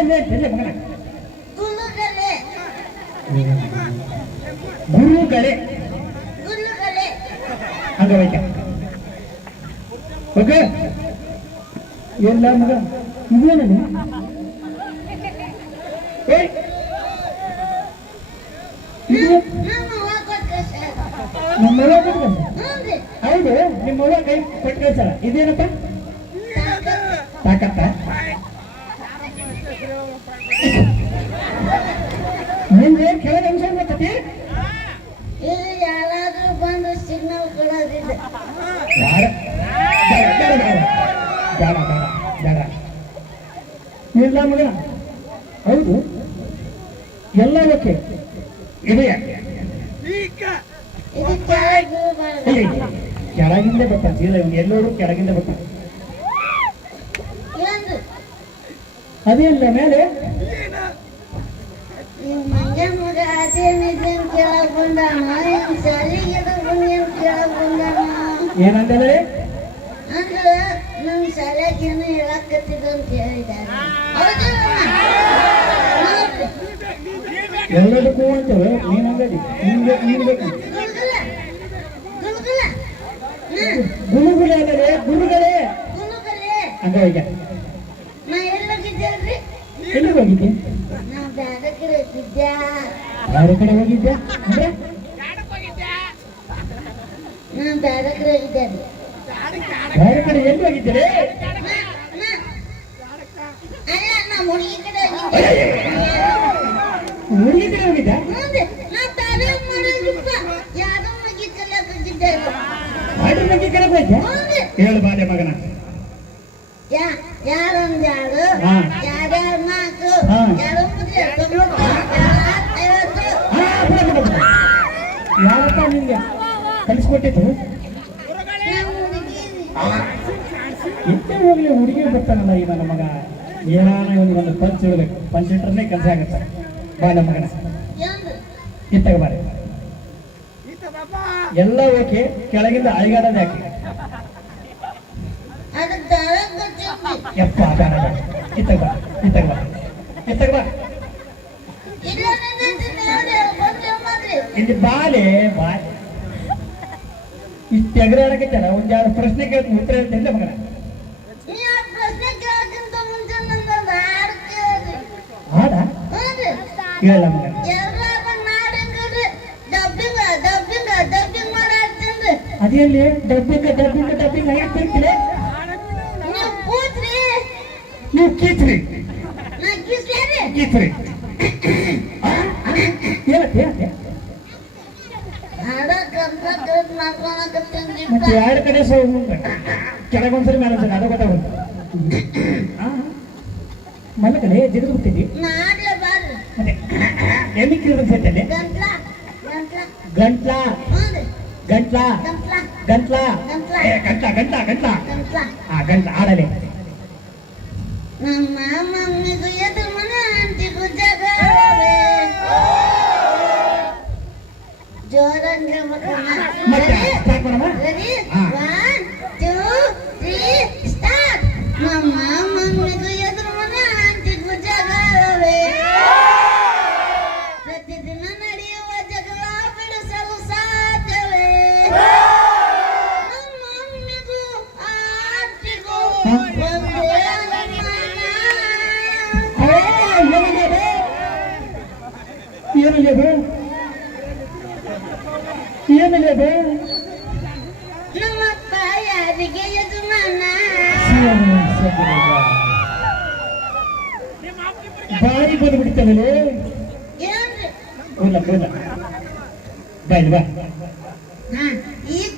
ಗುರುಗಲ್ಲೆ ಅಂತಲ್ಲ ಮಗನ. ಗುರುಗಲೆ ಗುರುಗಲೆ ಗುರುಗಲೆ ಹಂಗವೈಕ ಓಕೆ ಎಲ್ಲ ಮಗ ಇದೇನು ನಮ್ಮವ್ವ ಕೊಟ್ಟು ಹೌದು ನಿಮ್ಮವ್ವ ಕೈ ಕೊಟ್ಟು ಕಳ್ಸಲ್ಲ ಇದೇನಪ್ಪ ತಾಕತ್ತ ನಿಮ್ಗೆ ಕೆಳಗೆ ಅಂಶ ಗೊತ್ತತಿ ಇಲ್ಲಿ ಯಾರಾದ್ರೂ ಬಂದು ಸಿಗ್ನಲ್ ಕೊಡೋದಿಲ್ಲ ಬೇಡ ಇಲ್ಲ ಮಗ ಹೌದು ಎಲ್ಲ ಓಕೆ ಇದು ಯಾಕೆ ಇದು ಕೆಳಗೆ ಕೆಳಗಿಂದ ಬರ್ತಾನೆ ಇಲ್ಲ ಇವ್ನು ಎಲ್ಲರೂ ಕೆಳಗಿಂದ ಬರ್ತಾನೆ ಒಂದು ಅದೇ ಇಲ್ಲ ಮೇಲೆ ಮಂಜ ಮಗ ಅದೇನಿದ್ದೇನು ಕೆಳಗೆ ಬಂದಾನ ಶಾಲೆಗೆ ಬಂದೇನು ಕೆಳಗೆ ಬಂದಾನ ಏನಂದ್ರೆ ಅಂದ್ರೆ ನಮ್ ಶಾಲೆಗೇನು ಹೇಳಕತ್ತಿದ್ದ ಅಂತ ಹೇಳಿದ್ದಾರೆ ಎಲ್ಲದಕ್ಕೂ ಅಂತೇವೆ ನೀನಂಗದಿ ನೀನ್ ಬೇಕು ಗುರುಗಳೇ ಅಂದರೆ ಗುರುಗಳೇ ಹಂಗ ಈಗ ನಾ ಎಲ್ಲೋಗಿದ್ದೇಳ್ರಿ ಎಲ್ಲಿ ಹೋಗಿದ್ದೆ ನಾ ಬೇರೆ ಕಡೆ ಹೋಗಿದ್ದೆ ಬೇರೆ ಕಡೆ ಹೋಗಿದ್ದೆ ಅಂದ್ರೆ ನಾ ಬೇರೆ ಕಡೆ ಹೋಗಿದ್ದೆ ಬೇರೆ ಕಡೆ ಎಲ್ಲಿ ಹೋಗಿದ್ದೀರಿ ಅಲ್ಲ ನಾ ಹುಡುಗಿ ಕಡೆ ಹೋಗಿದ್ದೆ ಹುಡುಗಿ ಕಡೆ ಹೋಗಿದ್ದ ನಾ ಬೇರೆ ಮಾಡಿದ್ರಪ್ಪ ಯಾರೋ ಮಗಿ ಕಲಿಯಕ್ಕೆ ಹೋಗಿದ್ದೆ ಮಾಡಿ ಮಗಿ ಕಡೆ ಹೋಯ್ತಾ ಹೇಳು ಬಾಲೆ ಮಗನ ಯಾರೊಂದು ಯಾರು ಯಾರ್ಯಾರು ನಾಲ್ಕು ಯಾರು ಮುದ್ರೆ 90 ಯಾರಪ್ಪ ನಿನ್ಗೆ ಕಲಿಸ್ಕೊಟ್ಟಿತ್ತು ಎಷ್ಟೇ ಹೋಗ್ಲಿ ಹುಡುಗಿರು ಬರ್ತಾನಲ್ಲ ಈ ನನ್ನ ಮಗ ಏನಾನ ಇವನಿಗೆ ಒಂದು ಪಂಚ್ ಇಡಬೇಕು ಪಂಚ್ ಇಟ್ರನ್ನೇ ಕೆಲಸ ಆಗುತ್ತೆ ಬಾಲ ಮಗನ ಇತ್ತಾಗ ಬಾರಿ ಎಲ್ಲ ಓಕೆ ಕೆಳಗಿಂದ ಅಳಿಗಾಡೋದು ಯಾಕೆ ಯಪ್ಪ ಇತ್ತಾಗ ಬಾ ಇತ್ತಾಗ ಬಾ ಇತ್ತಾಗ ಬಾ ಇಲ್ಲಿ ಬಾಲೆ ಬಾಲೆ ಇಷ್ಟು ಎಗರಾಡಕತ್ತಲ್ಲ ಒಂದ್ ಎರಡು ಪ್ರಶ್ನೆ ಕೇಳ್ತೀನಿ ಉತ್ತರ ಹೇಳ್ತೇನೆ ಮಗನ ಹಾಡ ಹೇಳ ಮಗನ ಅದೇಲ್ಲಿ ಡಬ್ಬಿಂಗ್ ಹಾಕಿರ್ತೀರಿ ನೀವು ಕೀಚ್ರಿ ಕೀಚ್ರಿ ಹೇಳತ್ತೆ ಮತ್ತೆ ಎರಡು ಕಡೆ ಕೆಳಗೊಂದ್ಸರಿ ಮೇಲೆ ಒಂದ್ಸರಿ ಅದು ಗೊತ್ತಾಗುತ್ತೆ ಮಲ್ಲ ಕಡೆ ಜಿಗಿದು ಬಿಟ್ಟಿದ್ದಿ ಮತ್ತೆ ಎಮ್ಮಿ ಕಿರಿದಲ್ಲಿ ಗಂಟ್ಲಾ ಗಂಟ್ಲಾ ಗಂಟ್ಲಾ ಗಂಟ್ಲಾ ಗಂಟ್ಲಾ ಗಂಟ್ಲಾ ಗಂಟ್ಲಾ ಆಡಲೆ ನಮ್ಮ ಮಮ್ಮಿಗೂ ಎದುರು ಮನ ಅಂಟಿಗೂ ಜಗ ಜೋರಂದ್ರೆ ರೆಡಿ 1 2 3 ಸ್ಟಾರ್ಟ್ ನಮ್ಮ ಮಮ್ಮಿಗೂ ಎದುರು ಮನ ಅಂಟಿಗೂ ಜಗಳವೇ ಪ್ರತಿದಿನ ನಡೆಯುವ ಜಗಳ ಬಿಡಿಸಲು ಸಾಧ್ಯವೇ ನಮ್ಮ ಮಮ್ಮಿಗೂ ಆಂಟಿಗೂ ಏನಿದೆ ನಮ್ಮಪ್ಪ ಯಾರಿಗೆ ಯಜಮಾನ ಬಾರಿ ಬಂದ್ಬಿಡ್ತಾವಲ್ಲ ಏನ್ರಿ ಇಲ್ಲ ಬಾಯ್ ಬಾ ಹಾ